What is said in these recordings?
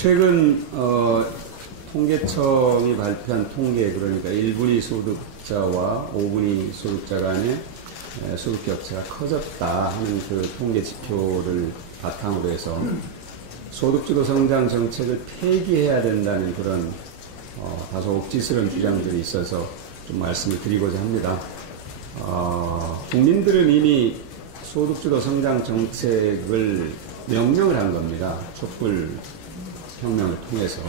최근 통계청이 발표한 통계, 그러니까 1분위 소득자와 5분위 소득자 간의 소득 격차가 커졌다 하는 그 통계 지표를 바탕으로 해서 소득주도 성장 정책을 폐기해야 된다는 그런 다소 억지스러운 주장들이 있어서 좀 말씀을 드리고자 합니다. 국민들은 이미 소득주도 성장 정책을 명령을 한 겁니다. 촛불 혁명을 통해서.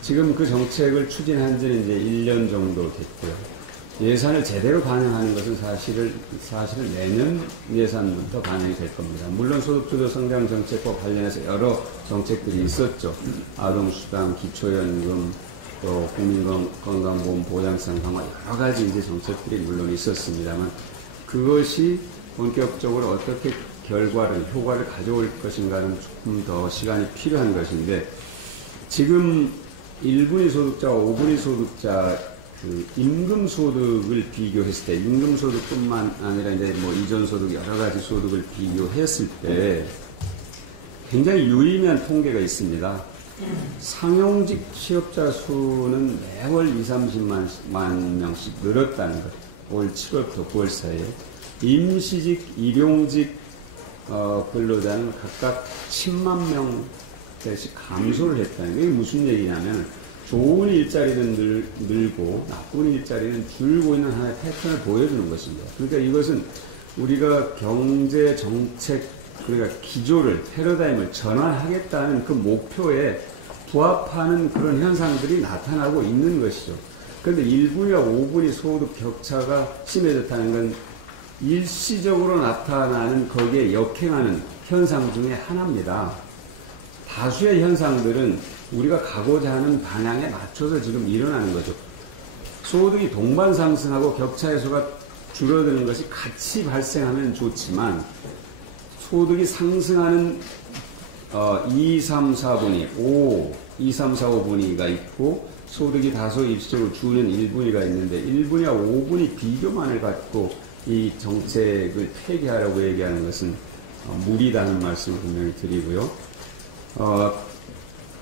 지금 그 정책을 추진한 지는 이제 1년 정도 됐고요. 예산을 제대로 반영하는 것은 사실은 내년 예산부터 반영이 될 겁니다. 물론 소득주도 성장 정책과 관련해서 여러 정책들이 있었죠. 아동수당, 기초연금, 또 국민건강보험 보장성 강화, 여러 가지 이제 정책들이 물론 있었습니다만, 그것이 본격적으로 어떻게 효과를 가져올 것인가는 조금 더 시간이 필요한 것인데, 지금 1분위 소득자와 5분위 소득자 그 임금소득을 비교했을 때, 임금소득뿐만 아니라 이제 뭐 이전소득 여러 가지 소득을 비교했을 때 굉장히 유의미한 통계가 있습니다. 상용직 취업자 수는 매월 20-30만 명씩 늘었다는 것. 올 7월부터 9월 사이에. 임시직, 일용직 근로자는 각각 10만 명대씩 감소를 했다는 게 무슨 얘기냐면, 좋은 일자리는 늘고 나쁜 일자리는 줄고 있는 하나의 패턴을 보여주는 것입니다. 그러니까 이것은 우리가 경제 정책, 그러니까 기조를, 패러다임을 전환하겠다는 그 목표에 부합하는 그런 현상들이 나타나고 있는 것이죠. 그런데 1분위와 5분위 소득 격차가 심해졌다는 건 일시적으로 나타나는, 거기에 역행하는 현상 중에 하나입니다. 다수의 현상들은 우리가 가고자 하는 방향에 맞춰서 지금 일어나는 거죠. 소득이 동반 상승하고 격차 해소가 줄어드는 것이 같이 발생하면 좋지만, 소득이 상승하는 2, 3, 4분위, 2, 3, 4, 5분위가 있고, 소득이 다소 일시적으로 주는 1분위가 있는데, 1분위와 5분위 비교만을 갖고 이 정책을 폐기하라고 얘기하는 것은 무리다는 말씀을 분명히 드리고요.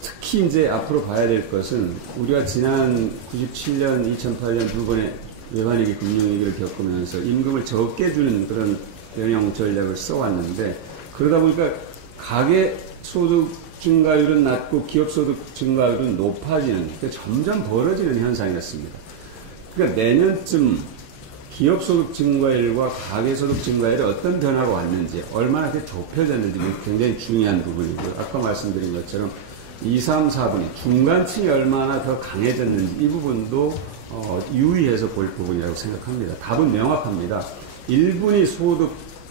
특히 이제 앞으로 봐야 될 것은, 우리가 지난 97년, 2008년 두 번의 외환위기, 금융위기를 겪으면서 임금을 적게 주는 그런 변형 전략을 써왔는데, 그러다 보니까 가계 소득 증가율은 낮고 기업 소득 증가율은 높아지는, 그러니까 점점 벌어지는 현상이었습니다. 그러니까 내년쯤 기업 소득 증가율과 가계 소득 증가율이 어떤 변화가 왔는지, 얼마나 좁혀졌는지 굉장히 중요한 부분이고요. 아까 말씀드린 것처럼 2, 3, 4분위 중간층이 얼마나 더 강해졌는지, 이 부분도 유의해서 볼 부분이라고 생각합니다. 답은 명확합니다. 1분위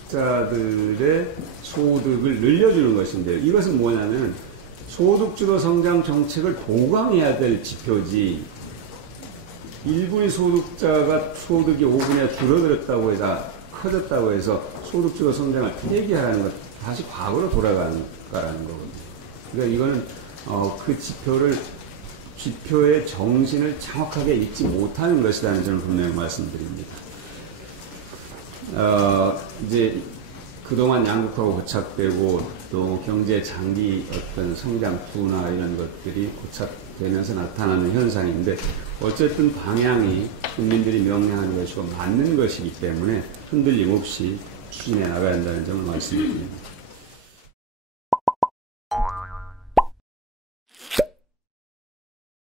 소득자들의 소득을 늘려주는 것인데요. 이것은 뭐냐면 소득주도 성장 정책을 보강해야 될 지표지, 1분위 소득자가 소득이 5분위가 줄어들었다고 해서, 커졌다고 해서 소득주도 성장을 폐기하라는 것, 다시 과거로 돌아가는 거거든요. 그러니까 이거는 그 지표의 정신을 정확하게 읽지 못하는 것이라는 점을 분명히 말씀드립니다. 이제 그동안 양극화가 고착되고, 또 경제 장기 어떤 성장 둔화 이런 것들이 고착되면서 나타나는 현상인데, 어쨌든 방향이 국민들이 명령하는 것이고 맞는 것이기 때문에 흔들림 없이 추진해 나가야 한다는 점을 말씀드립니다.